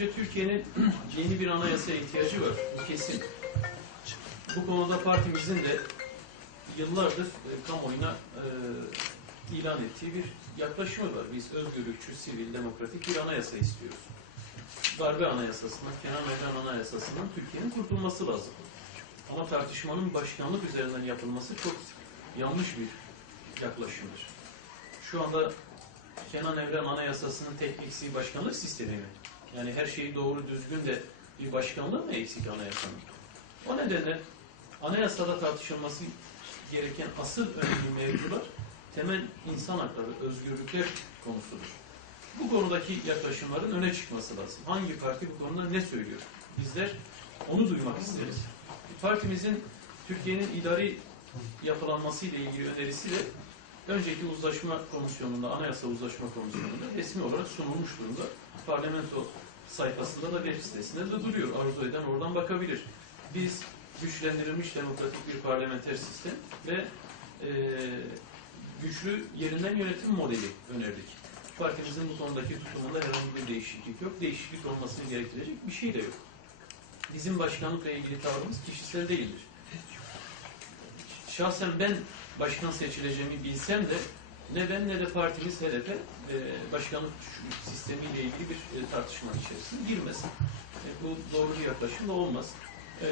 önce Türkiye'nin yeni bir anayasaya ihtiyacı var. Bu kesin. Bu konuda partimizin de yıllardır e, kamuoyuna e, ilan ettiği bir yaklaşımı var. Biz özgürlükçü, sivil, demokratik bir anayasa istiyoruz. Darbe anayasasından, Kenan Evren anayasasından Türkiye'nin kurtulması lazım. Ama tartışmanın başkanlık üzerinden yapılması çok yanlış bir yaklaşımdır. Şu anda Kenan Evren Anayasası'nın tek eksiği başkanlık sistemi mi? Yani her şeyi doğru düzgün de bir başkanlığı mı eksik anayasanın? O nedenle anayasada tartışılması gereken asıl önemli mevzular temel insan hakları, özgürlükler konusudur. Bu konudaki yaklaşımların öne çıkması lazım. Hangi parti bu konuda ne söylüyor? Bizler onu duymak isteriz. Partimizin Türkiye'nin idari yapılanması ile ilgili önerisi de önceki uzlaşma komisyonunda, anayasa uzlaşma komisyonunda resmi olarak sunulmuş durumda. Parlamento sayfasında da web sitesinde de duruyor. Arzu eden oradan bakabilir. Biz güçlendirilmiş demokratik bir parlamenter sistem ve e, güçlü yerinden yönetim modeli önerdik. Partimizin bu konudaki tutumunda herhangi bir değişiklik yok. Değişiklik olmasını gerektirecek bir şey de yok. Bizim başkanlıkla ilgili tavrımız kişisel değildir. Şahsen ben başkan seçileceğimi bilsem de ne ben ne de partimiz HDP e, başkanlık sistemiyle ilgili bir e, tartışma içerisine girmez. E, bu doğru bir yaklaşım da olmaz. E,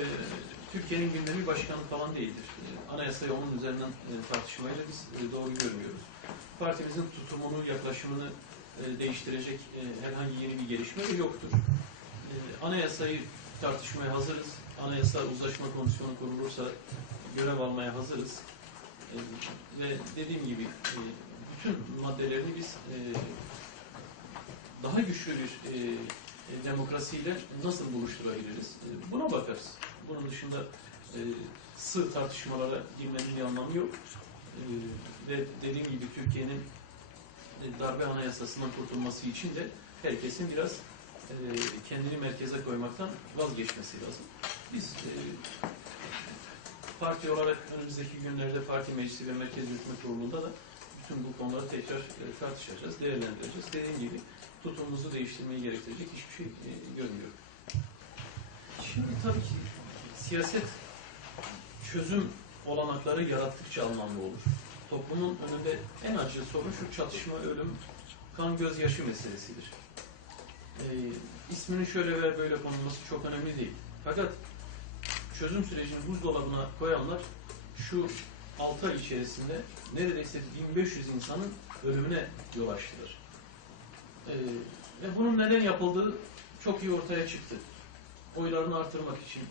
Türkiye'nin gündemi başkanlık falan değildir. E, anayasayı onun üzerinden e, tartışmayla biz e, doğru görmüyoruz. Partimizin tutumunu, yaklaşımını e, değiştirecek e, herhangi yeni bir gelişme de yoktur. E, anayasayı tartışmaya hazırız. Anayasa uzlaşma komisyonu kurulursa görev almaya hazırız. Ve dediğim gibi e, bütün maddelerini biz e, daha güçlü bir e, demokrasiyle nasıl buluşturabiliriz? Buna bakarız. Bunun dışında sığ tartışmalara girmenin bir anlamı yok. Ve dediğim gibi Türkiye'nin darbe anayasasından kurtulması için de herkesin biraz kendini merkeze koymaktan vazgeçmesi lazım. Parti olarak önümüzdeki günlerde parti meclisi ve merkez yürütme kurulunda da bütün bu konuları tekrar e, tartışacağız, değerlendireceğiz. Dediğim gibi tutumumuzu değiştirmeyi gerektirecek hiçbir şey e, görmüyorum. Şimdi tabii ki siyaset çözüm olanakları yarattıkça anlamlı olur. Toplumun önünde en acı sorun şu çatışma, ölüm, kan gözyaşı meselesidir. E, isminin şöyle veya böyle konulması çok önemli değil. Fakat çözüm sürecini buzdolabına koyanlar şu 6 ay içerisinde neredeyse 1500 insanın ölümüne yol açtılar. Ee, ve bunun neden yapıldığı çok iyi ortaya çıktı. Oylarını artırmak için,